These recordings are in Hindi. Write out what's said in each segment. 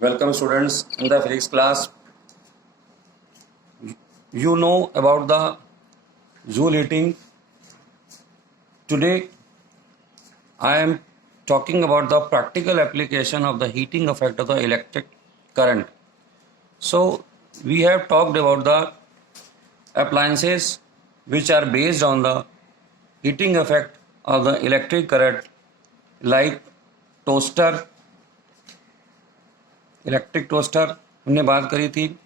Welcome students in the physics class. You know about the Joule heating. Today I am talking about the practical application of the heating effect of the electric current. So we have talked about the appliances which are based on the heating effect of the electric current, like toaster, electric toaster हमने बात करी थी.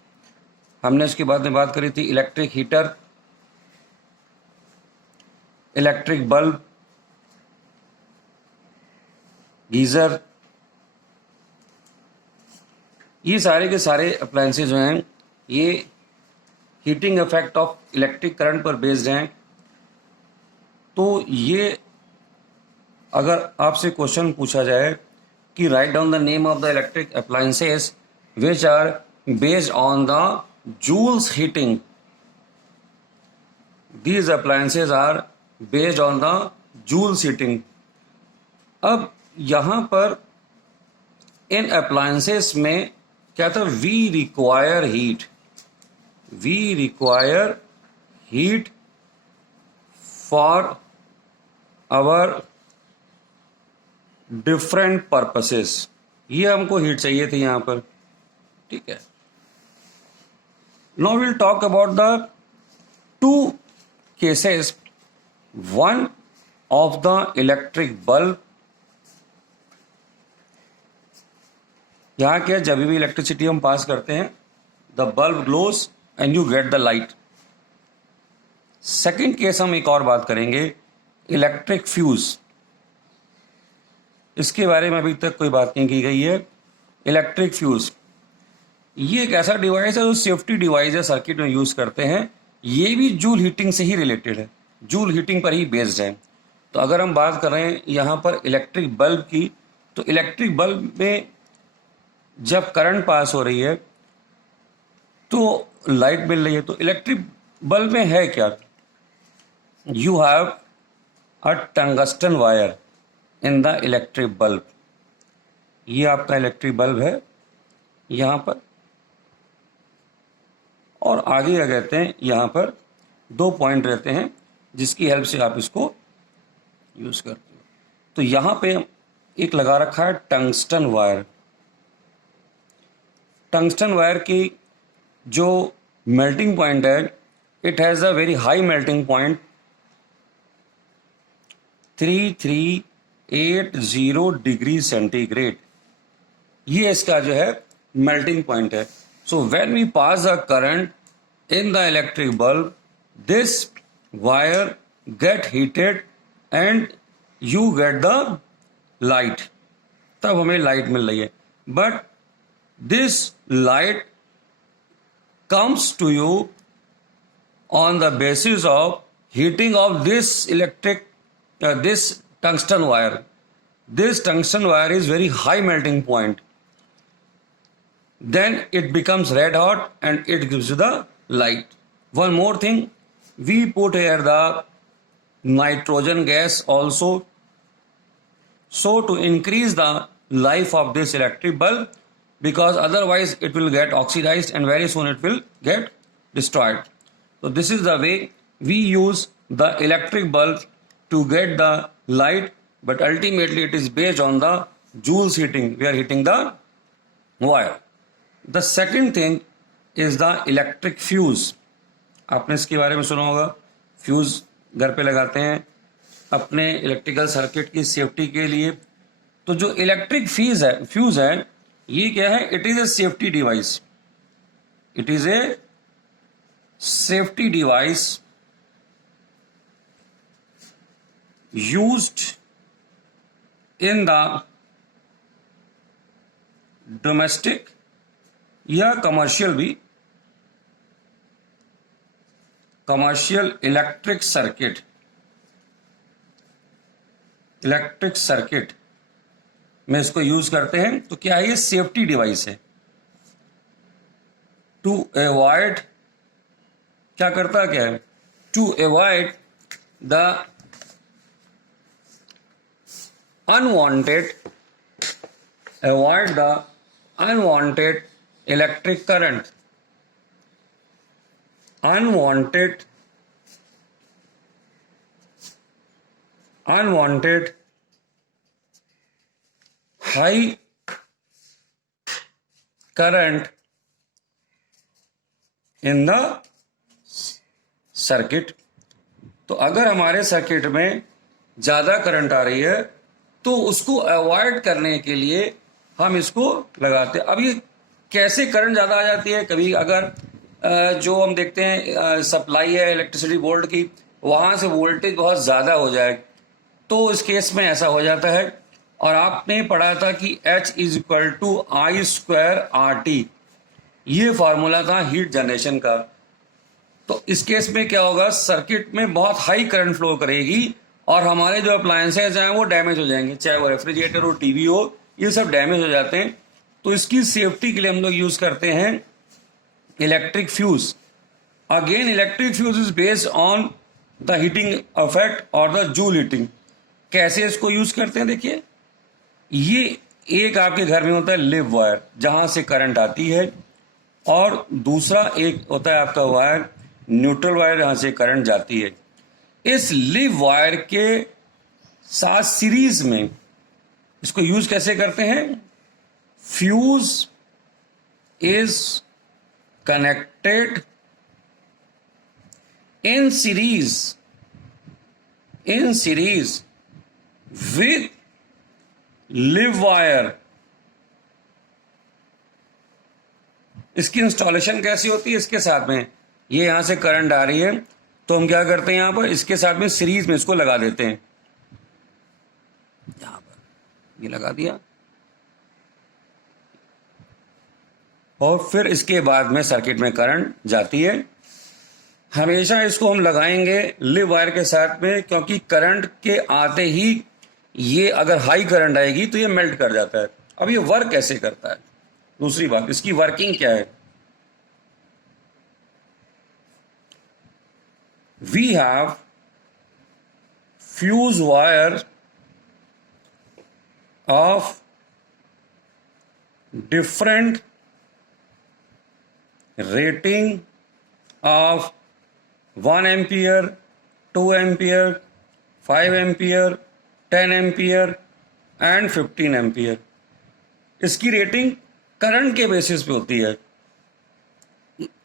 हमने इसके बाद में बात करी थी electric heater, electric bulb, geyser. ये सारे के सारे अप्लायंसेज जो हैं ये heating effect of electric current पर बेस्ड हैं. तो ये अगर आपसे क्वेश्चन पूछा जाए कि right down the name of the electric appliances which are based on the Joule's heating, these appliances are based on the Joule's heating. अब यहां पर इन अप्लायंसेस में क्या था, we require heat for our different purposes. ये हमको हीट चाहिए थी यहां पर, ठीक है. Now will talk about the two cases. One of the electric bulb. यहां क्या, जब भी इलेक्ट्रिसिटी हम पास करते हैं the bulb glows and you get the light. Second case हम एक और बात करेंगे, इलेक्ट्रिक फ्यूज. इसके बारे में अभी तक कोई बात नहीं की गई है. इलेक्ट्रिक फ्यूज ये एक ऐसा डिवाइस है जो सेफ्टी डिवाइस है, सर्किट में यूज करते हैं. ये भी जूल हीटिंग से ही रिलेटेड है, जूल हीटिंग पर ही बेस्ड है. तो अगर हम बात कर रहे हैं यहाँ पर इलेक्ट्रिक बल्ब की, तो इलेक्ट्रिक बल्ब में जब करंट पास हो रही है तो लाइट मिल रही है. तो इलेक्ट्रिक बल्ब में है क्या, you have a tungsten wire in the electric bulb. ये आपका इलेक्ट्रिक बल्ब है यहां पर, और आगे क्या कहते हैं, यहां पर दो पॉइंट रहते हैं जिसकी हेल्प से आप इसको यूज करते हो. तो यहां पे एक लगा रखा है टंगस्टन वायर. टंगस्टन वायर की जो मेल्टिंग पॉइंट है, it has a very high melting point, 3380 degree centigrade. ये इसका जो है मेल्टिंग पॉइंट है. So when we pass a current in the electric bulb, this wire get heated and you get the light. तब हमें लाइट मिल रही है. But this light comes to you on the basis of heating of this this tungsten wire. This tungsten wire is very high melting point. Then it becomes red hot and it gives you the light. One more thing, we put here the nitrogen gas also, so to increase the life of this electric bulb, because otherwise it will get oxidized and very soon it will get destroyed. So this is the way we use the electric bulb to get the light, but ultimately it is based on the Joule's heating. We are heating the wire. The second thing is the electric fuse. आपने इसके बारे में सुना होगा. फ्यूज घर पे लगाते हैं अपने इलेक्ट्रिकल सर्किट की सेफ्टी के लिए. तो जो इलेक्ट्रिक फ्यूज है ये क्या है, it is a safety device. It is a safety device used in the domestic या कमर्शियल भी, कमर्शियल इलेक्ट्रिक सर्किट में इसको यूज करते हैं. तो क्या है, ये सेफ्टी डिवाइस है. टू अवॉइड, क्या करता क्या है, to avoid the unwanted unwanted electric current, unwanted high current in the circuit. तो अगर हमारे सर्किट में ज्यादा करंट आ रही है तो उसको अवॉइड करने के लिए हम इसको लगाते हैं। अब ये कैसे करंट ज्यादा आ जाती है, कभी अगर जो हम देखते हैं सप्लाई है इलेक्ट्रिसिटी बोर्ड की, वहां से वोल्टेज बहुत ज्यादा हो जाए तो इस केस में ऐसा हो जाता है। और आपने पढ़ा था कि H is equal to I square R T, ये फॉर्मूला था हीट जनरेशन का। तो इस केस में क्या होगा, सर्किट में बहुत हाई करंट फ्लो करेगी और हमारे जो अप्लायंसेज हैं वो डैमेज हो जाएंगे, चाहे वो रेफ्रिजरेटर हो, टीवी हो, ये सब डैमेज हो जाते हैं। तो इसकी सेफ्टी के लिए हम लोग यूज करते हैं electric fuse. Again electric fuse is based on the heating effect और द जूल हीटिंग। कैसे इसको यूज करते हैं, देखिए ये एक आपके घर में होता है लिव वायर जहां से करंट आती है, और दूसरा एक होता है आपका वायर न्यूट्रल वायर जहां से करंट जाती है। इस लिव वायर के साथ सीरीज में इसको यूज कैसे करते हैं, fuse is connected in series with live wire। इसकी इंस्टॉलेशन कैसी होती है, इसके साथ में ये यहां से करंट आ रही है तो हम क्या करते हैं यहां पर इसके साथ में सीरीज में इसको लगा देते हैं, यहां पर ये लगा दिया और फिर इसके बाद में सर्किट में करंट जाती है। हमेशा इसको हम लगाएंगे लिव वायर के साथ में, क्योंकि करंट के आते ही ये अगर हाई करंट आएगी तो ये मेल्ट कर जाता है। अब ये वर्क कैसे करता है, दूसरी बात इसकी वर्किंग क्या है। We have fuse wire of different rating of 1 ampere, 2 ampere, 5 ampere, 10 ampere and 15 ampere. इसकी रेटिंग करंट के बेसिस पे होती है।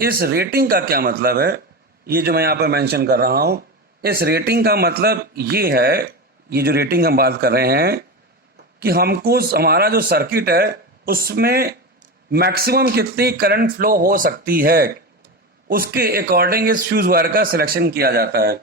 इस रेटिंग का क्या मतलब है, ये जो मैं यहां पर मेंशन कर रहा हूं, इस रेटिंग का मतलब ये है, ये जो रेटिंग हम बात कर रहे हैं कि हमको हमारा जो सर्किट है उसमें मैक्सिमम कितनी करंट फ्लो हो सकती है, उसके अकॉर्डिंग इस फ्यूज वायर का सिलेक्शन किया जाता है।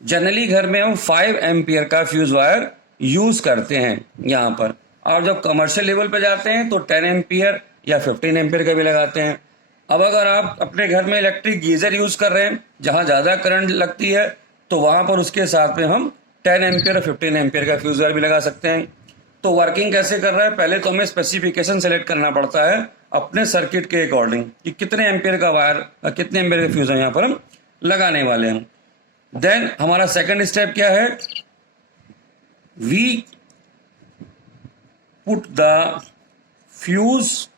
जनरली घर में हम 5 एम्पियर का फ्यूज वायर यूज करते हैं यहां पर, और जब कमर्शियल लेवल पे जाते हैं तो 10 एम्पियर या 15 एम्पियर का भी लगाते हैं। अब अगर आप अपने घर में इलेक्ट्रिक गीजर यूज कर रहे हैं जहां ज्यादा करंट लगती है तो वहां पर उसके साथ में हम 10 एम्पियर और 15 एम्पियर का फ्यूज वायर भी लगा सकते हैं। तो वर्किंग कैसे कर रहा है, पहले तो हमें स्पेसिफिकेशन सेलेक्ट करना पड़ता है अपने सर्किट के अकॉर्डिंग कि कितने एम्पियर का वायर, कितने एम्पियर का फ्यूज है यहाँ पर हम लगाने वाले हैं। देन हमारा सेकंड स्टेप क्या है, we put the fuse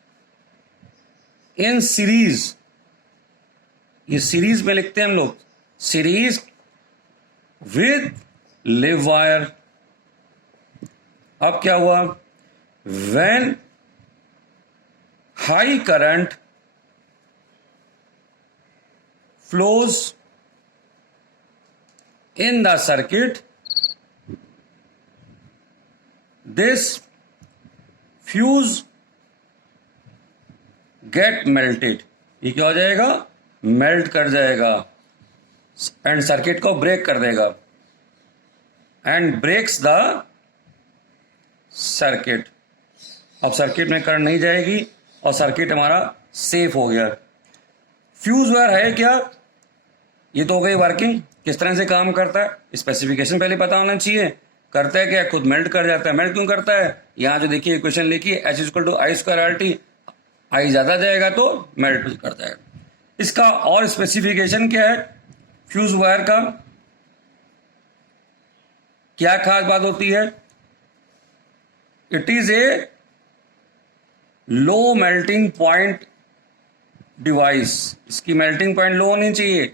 in series. ये सीरीज में लिखते हैं हम लोग, सीरीज विद लिव वायर। अब क्या हुआ, when high current flows in the circuit, this fuse get melted। ये क्या हो जाएगा, मेल्ट कर जाएगा एंड सर्किट को ब्रेक कर देगा, एंड ब्रेक्स द सर्किट। अब सर्किट में करंट नहीं जाएगी और सर्किट हमारा सेफ हो गया। फ्यूज वायर है क्या, ये तो हो गई वर्किंग, किस तरह से काम करता है, स्पेसिफिकेशन पहले पता होना चाहिए। करता है क्या, खुद मेल्ट कर जाता है। मेल्ट क्यों करता है, यहां जो देखिए इक्वेशन लिखिए H equal to I square R T, I ज्यादा जाएगा तो मेल्ट कर जाएगा। इसका और स्पेसिफिकेशन क्या है फ्यूज वायर का, क्या खास बात होती है, it is A low melting point device, इसकी मेल्टिंग पॉइंट लो होनी चाहिए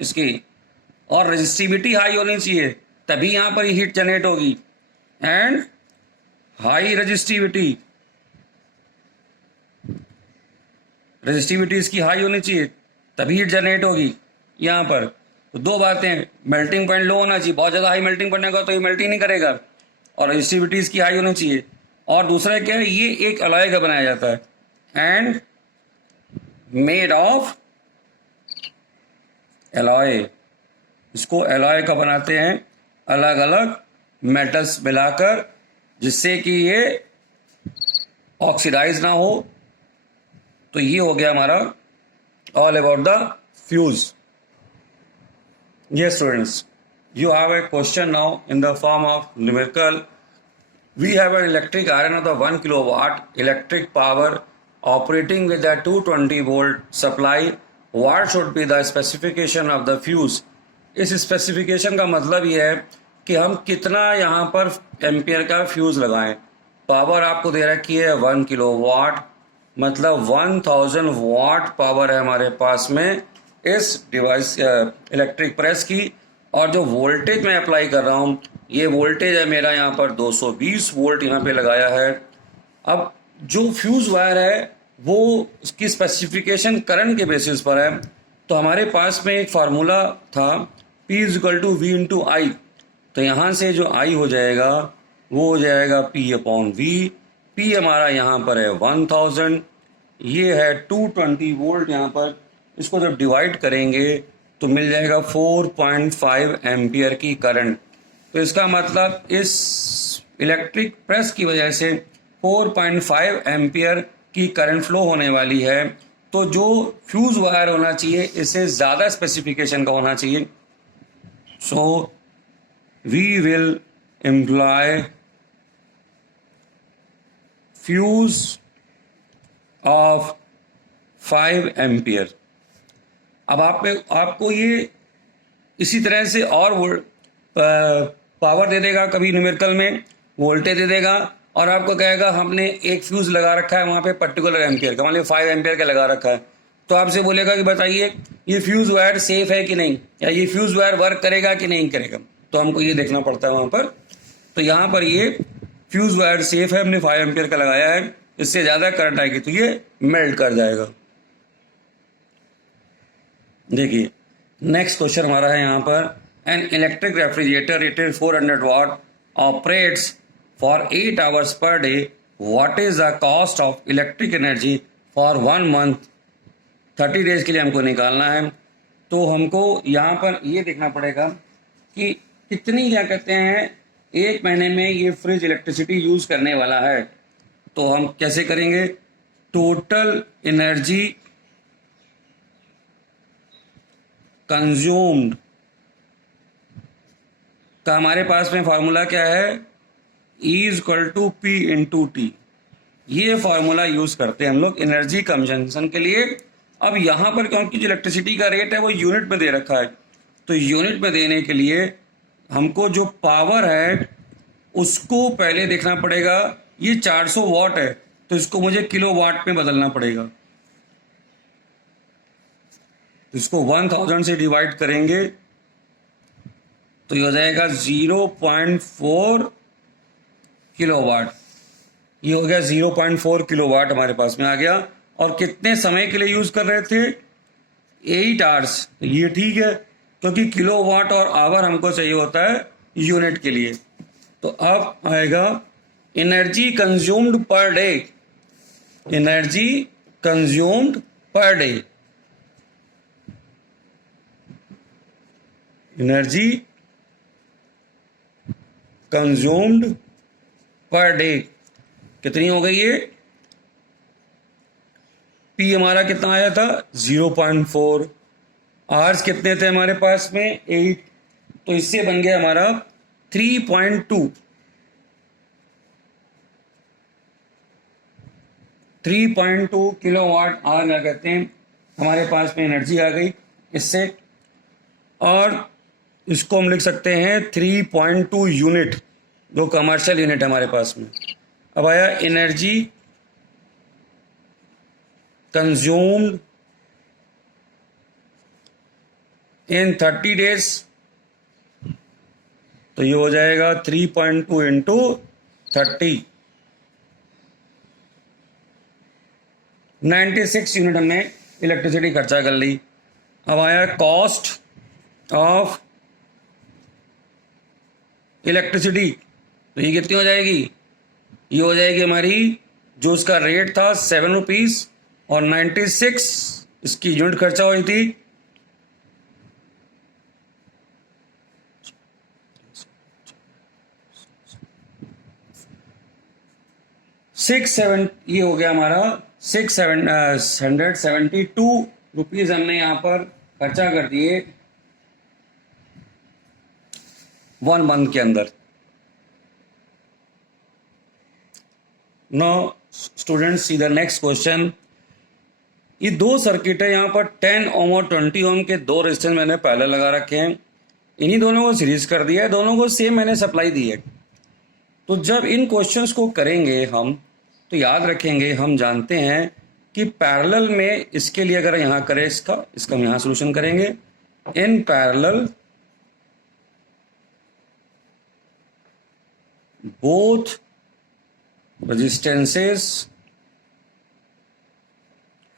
इसकी, और रेजिस्टिविटी हाई होनी चाहिए, तभी यहां पर हीट जनरेट होगी। एंड हाई रेजिस्टिविटी, रेजिस्टिविटी इसकी हाई होनी चाहिए तभी हीट जनरेट होगी यहाँ पर। तो दो बातें, मेल्टिंग पॉइंट लो होना चाहिए, बहुत ज़्यादा हाई मेल्टिंग पॉइंट होगा तो ये मेल्टिंग नहीं करेगा, और रेजिस्टिविटी इसकी हाई होनी चाहिए। और दूसरा क्या है, ये एक अलॉय का बनाया जाता है एंड मेड ऑफ एलॉय, इसको एलॉय का बनाते हैं अलग अलग मेटल्स मिलाकर, जिससे कि ये ऑक्सीडाइज ना हो। तो ये हो गया हमारा all about the fuse. Yes, students, you have a question now in the form of numerical. We have an electric iron of the 1 kilowatt electric power operating with a 220 volt supply. What should be the specification of the fuse? इस स्पेसिफिकेशन का मतलब ये है कि हम कितना यहाँ पर एम्पियर का फ्यूज लगाएं। पावर आपको दे रखी है 1 किलोवाट, मतलब 1000 वाट पावर है हमारे पास में इस डिवाइस इलेक्ट्रिक प्रेस की। और जो वोल्टेज मैं अप्लाई कर रहा हूँ, ये वोल्टेज है मेरा यहाँ पर 220 वोल्ट यहाँ पे लगाया है। अब जो फ्यूज वायर है वो उसकी स्पेसिफिकेशन करंट के बेसिस पर है। तो हमारे पास में एक फार्मूला था P = V × I। तो यहाँ से जो I हो जाएगा वो हो जाएगा P/V। P हमारा यहाँ पर है 1000, ये है 220 वोल्ट यहाँ पर। इसको जब डिवाइड करेंगे तो मिल जाएगा 4.5 एम्पियर की करंट। तो इसका मतलब इस इलेक्ट्रिक प्रेस की वजह से 4.5 एम्पियर की करंट फ्लो होने वाली है। तो जो फ्यूज वायर होना चाहिए इससे ज़्यादा स्पेसिफिकेशन का होना चाहिए। So we will employ fuse of 5 ampere. अब आपको ये इसी तरह से और पावर दे देगा, कभी न्यूमेरिकल में वोल्टेज दे देगा और आपको कहेगा हमने एक फ्यूज लगा रखा है वहाँ पे पर्टिकुलर एम्पियर का, मान लीजिए 5 एम्पियर का लगा रखा है। तो आपसे बोलेगा कि बताइए ये फ्यूज वायर सेफ है कि नहीं, या ये फ्यूज वायर वर्क करेगा कि नहीं करेगा। तो हमको ये देखना पड़ता है वहाँ पर। तो यहाँ पर ये फ्यूज वायर सेफ है, हमने 5 एम्पियर का लगाया है, इससे ज़्यादा करंट आएगी तो ये मेल्ट कर जाएगा। देखिए नेक्स्ट क्वेश्चन हमारा है यहाँ पर, an electric refrigerator rated 400 watt operates for 8 hours per day, what is the cost of electric energy for 1 month. 30 days के लिए हमको निकालना है। तो हमको यहाँ पर ये देखना पड़ेगा कि कितनी, क्या कहते हैं, एक महीने में ये फ्रिज इलेक्ट्रिसिटी यूज करने वाला है। तो हम कैसे करेंगे, टोटल एनर्जी कंज्यूम्ड का हमारे पास में फार्मूला क्या है, E = P × T। ये फार्मूला यूज करते हैं हम लोग एनर्जी कंजम्पशन के लिए। अब यहाँ पर क्योंकि जो इलेक्ट्रिसिटी का रेट है वो यूनिट में दे रखा है, तो यूनिट में देने के लिए हमको जो पावर है उसको पहले देखना पड़ेगा। ये 400 वाट है तो इसको मुझे किलो वाट में बदलना पड़ेगा। तो इसको 1000 से डिवाइड करेंगे तो ये हो जाएगा 0.4 किलोवाट। ये हो गया 0.4 किलोवाट हमारे पास में आ गया। और कितने समय के लिए यूज कर रहे थे, 8 आवर्स। तो ये ठीक है क्योंकि किलोवाट और आवर हमको चाहिए होता है यूनिट के लिए। तो अब आएगा energy consumed per day, energy consumed per day, energy consumed per day कितनी हो गई है। पी हमारा कितना आया था 0.4, आवर्स कितने थे हमारे पास में 8, तो इससे बन गया हमारा 3.2 किलोवाट आवर क्या कहते हैं हमारे पास में एनर्जी आ गई इससे। और इसको हम लिख सकते हैं 3.2 यूनिट, जो कमर्शियल यूनिट है हमारे पास में। अब आया एनर्जी कंज्यूम्ड इन 30 डेज, तो ये हो जाएगा 3.2 इंटू 30, 96 यूनिट हमने इलेक्ट्रिसिटी खर्चा कर ली। अब आया कॉस्ट ऑफ इलेक्ट्रिसिटी, तो ये कितनी हो जाएगी? ये हो जाएगी हमारी, जो उसका रेट था 7 रुपीज और 96 इसकी यूनिट खर्चा हुई थी 6 ये हो गया हमारा 672 रुपीज हमने यहाँ पर खर्चा कर दिए 1 मंथ के अंदर। Now students see the next question. ये दो सर्किट है, यहाँ पर 10 ओम और 20 ओम के दो रेजिस्टेंस मैंने पहले लगा रखे हैं, इन्हीं दोनों को सीरीज कर दिया है, दोनों को सेम मैंने सप्लाई दी है। तो जब इन क्वेश्चंस को करेंगे हम, तो याद रखेंगे, हम जानते हैं कि पैरेलल में इसके लिए अगर यहाँ करें इसका हम यहाँ सोल्यूशन करेंगे। In parallel both resistances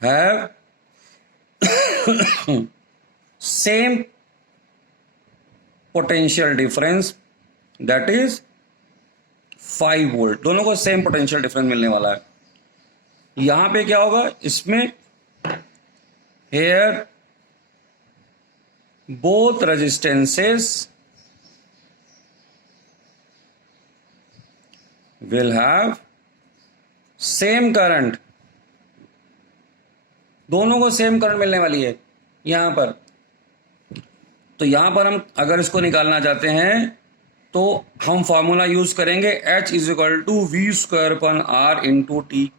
have same potential difference, that is 5 volt. दोनों को सेम पोटेंशियल डिफरेंस मिलने वाला है। यहां पे क्या होगा, इसमें here both resistances will have same current, दोनों को सेम करंट मिलने वाली है यहां पर। तो यहां पर हम अगर इसको निकालना चाहते हैं तो हम फॉर्मूला यूज करेंगे H is equal to V square upon R into T.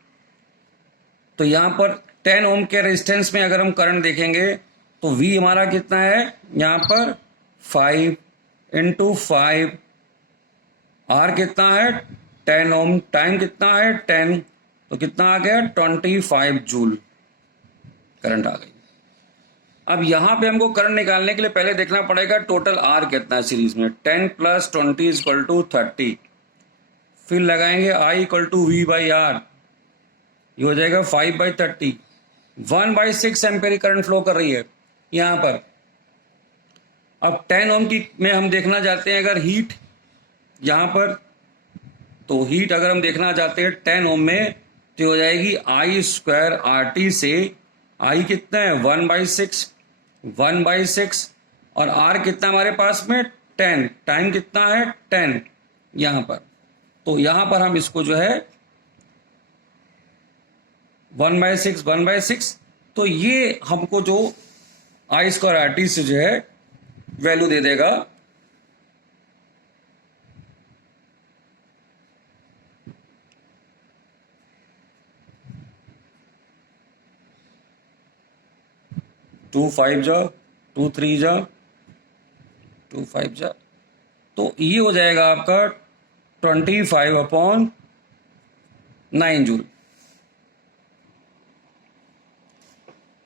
तो यहां पर 10 ओम के रेजिस्टेंस में अगर हम करंट देखेंगे तो V हमारा कितना है यहां पर 5 इंटू 5, R कितना है 10 ओम, टाइम कितना है 10, तो कितना आ गया 25 जूल करंट आ गई। अब यहां पे हमको करंट निकालने के लिए पहले देखना पड़ेगा टोटल आर कितना है सीरीज में। 10 प्लस 20 इक्वल टू 30, फिर लगाएंगे I equal to V by R, ये हो जाएगा 5/30। 1/6 एम्पेयर करंट फ्लो कर रही है यहां पर। अब 10 ओम की में हम देखना चाहते हैं अगर हीट यहां पर, तो हीट अगर हम देखना चाहते हैं 10 ओम में तो हो जाएगी आई स्क्वायर आर टी से, आई कितना है 1/6 और आर कितना हमारे पास में 10, टाइम कितना है 10 यहां पर। तो यहां पर हम इसको जो है 1/6 तो ये हमको जो आई स्क्वायर आर टी से जो है वैल्यू दे देगा 2 5 जा 2 3 जा 2 5 जा, तो ये हो जाएगा आपका 25/9 जूल।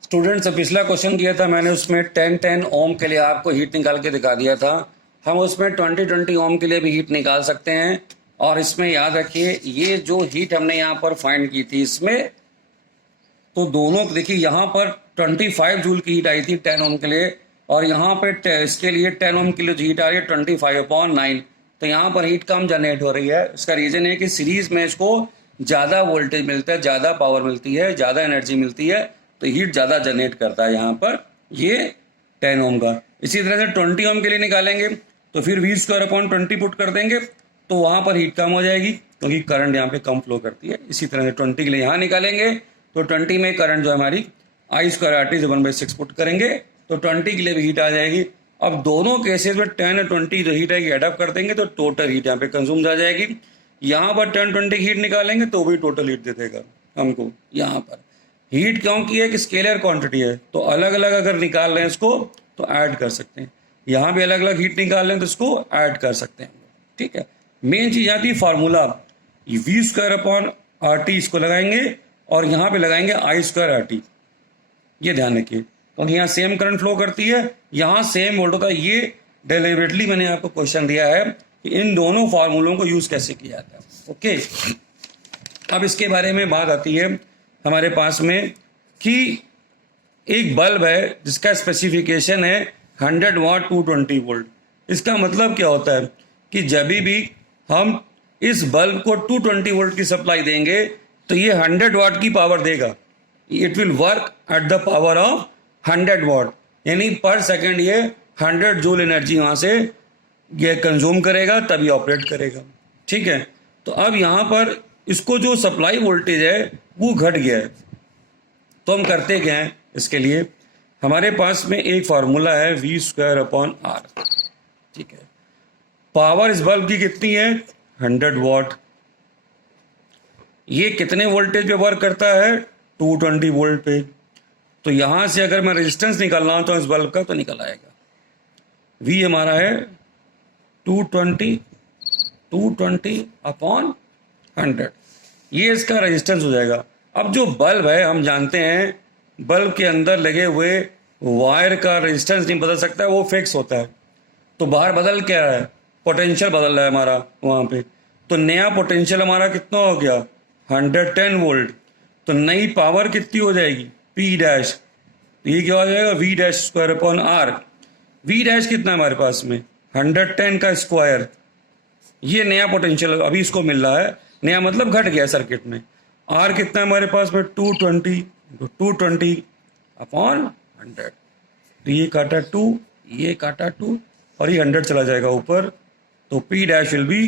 स्टूडेंट्स पिछला क्वेश्चन किया था मैंने, उसमें 10 ओम के लिए आपको हीट निकाल के दिखा दिया था। हम उसमें 20 ओम के लिए भी हीट निकाल सकते हैं। और इसमें याद रखिए ये जो हीट हमने यहाँ पर फाइंड की थी इसमें, तो दोनों देखिए यहाँ पर 25 जूल की हीट आई थी 10 ओम के लिए, और यहाँ पे इसके लिए 10 ओम के लिए जो हीट आ रही है 25/9। तो यहाँ पर हीट कम जनरेट हो रही है। इसका रीजन है कि सीरीज में इसको ज़्यादा वोल्टेज मिलता है, ज़्यादा पावर मिलती है, ज़्यादा एनर्जी मिलती है, तो हीट ज़्यादा जनरेट करता है यहाँ पर ये 10 ओम का। इसी तरह से 20 ओम के लिए निकालेंगे तो फिर V स्क्वायर अपॉन 20 पुट कर देंगे, तो वहाँ पर हीट कम हो जाएगी क्योंकि करंट यहाँ पे कम फ्लो करती है। इसी तरह से 20 के लिए यहाँ निकालेंगे तो 20 में करंट जो हमारी आई स्क्वायर आर टी से 1/6 पुट करेंगे तो 20 के लिए भी हीट आ जाएगी। अब दोनों केसेस में 10 और 20 जो हीट है एडअप कर देंगे तो टोटल हीट यहाँ पे कंज्यूम आ जाएगी। यहाँ पर 10-20 हीट निकालेंगे तो भी टोटल हीट दे देगा हमको। यहाँ पर हीट क्योंकि एक स्केलर क्वांटिटी है, तो अलग अलग अगर निकाल रहे हैं इसको तो ऐड कर सकते हैं। यहाँ भी अलग अलग हीट निकाल रहे हैं तो इसको ऐड कर सकते हैं। ठीक है, मेन चीज आती है formula, V square upon R T इसको लगाएंगे और यहाँ पे लगाएंगे I स्क्वायर आर टी। ये ध्यान रखिए, क्योंकि यहाँ सेम करंट फ्लो करती है, यहाँ सेम वोल्ट होता है। ये डेलिबरेटली मैंने आपको क्वेश्चन दिया है कि इन दोनों फार्मूलों को यूज कैसे किया जाता है। ओके, अब इसके बारे में बात आती है हमारे पास में कि एक बल्ब है जिसका स्पेसिफिकेशन है 100 वाट 220 वोल्ट। इसका मतलब क्या होता है कि जब भी हम इस बल्ब को 220 वोल्ट की सप्लाई देंगे तो ये 100 वाट की पावर देगा। It will work at the power of 100 वाट, यानी पर सेकंड ये 100 जूल एनर्जी वहां से ये कंज्यूम करेगा, तभी ऑपरेट करेगा। ठीक है, तो अब यहाँ पर इसको जो सप्लाई वोल्टेज है वो घट गया है, तो हम करते क्या हैं इसके लिए, हमारे पास में एक फार्मूला है V स्क्वायर अपॉन R। ठीक है, पावर इस बल्ब की कितनी है 100 वाट। ये कितने वोल्टेज पे वर्क करता है 220 वोल्ट पे। तो यहां से अगर मैं रेजिस्टेंस निकालना हूं तो इस बल्ब का तो निकल आएगा। V हमारा है 220 अपॉन 100, ये इसका रेजिस्टेंस हो जाएगा। अब जो बल्ब है हम जानते हैं बल्ब के अंदर लगे हुए वायर का रेजिस्टेंस नहीं बदल सकता है, वो फिक्स होता है। तो बाहर बदल क्या रहा है, पोटेंशियल बदल रहा है हमारा वहां पे। तो नया पोटेंशियल हमारा कितना हो गया 110 वोल्ट। तो नई पावर कितनी हो जाएगी P डैश, तो ये क्या हो जाएगा V dash square upon R। V dash कितना है हमारे पास में 110 का स्क्वायर। ये नया पोटेंशियल अभी इसको मिल रहा है, नया मतलब घट गया सर्किट में। R कितना है हमारे पास में 220 अपॉन 100। तो ये काटा 2, ये काटा 2 और ये 100 चला जाएगा ऊपर। तो P dash will be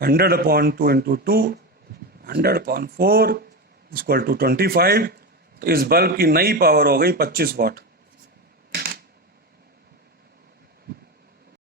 100 upon 2 into 2, 100 upon 4 equal to 25। तो इस बल्ब की नई पावर हो गई 25 वाट।